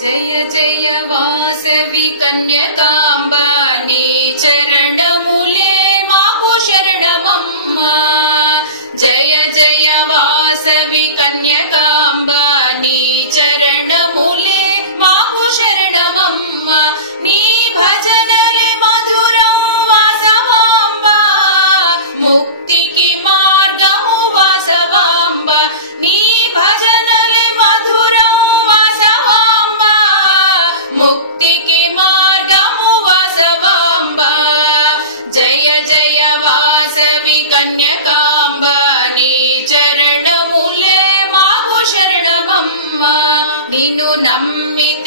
జయ జయ వాసవి కన్యకాంబ నీ చరణములే మాకు శరణమమ్మ. జయ జయ వాసవి కన్యకాంబ నీ చరణములే మాకు శరణమమ్మ. నీ భజనలే మధురం వాసవాంబ, ముక్తికి మార్గము వాసవాంబ. నీ భజనలే మధురం వాసవాంబ, ముక్తికి మార్గము వాసవాంబ. జయ జయ వాసవి కన్యకాంబ నీ చరణములే మాకు శరణమమ్మ. నిన్ను నమ్మి